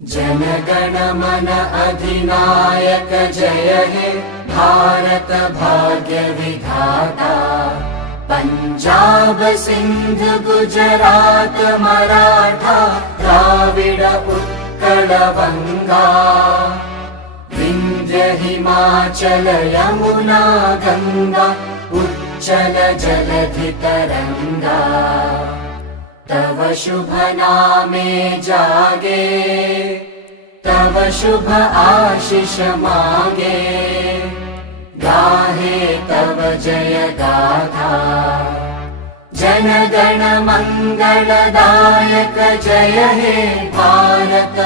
जनगण मन अधिनायक जय हे भारत भाग्य विधाता। पंजाब सिंध गुजरात मराठा द्राविड उत्कल बंगा। विंध्य हिमाचल यमुना गंगा उच्चल जलधि तरंगा। तव शुभ नामे जागे तव शुभ आशीष मागे। गाहे तव जय गाथा जनगण मंगलदायक जय हे भारत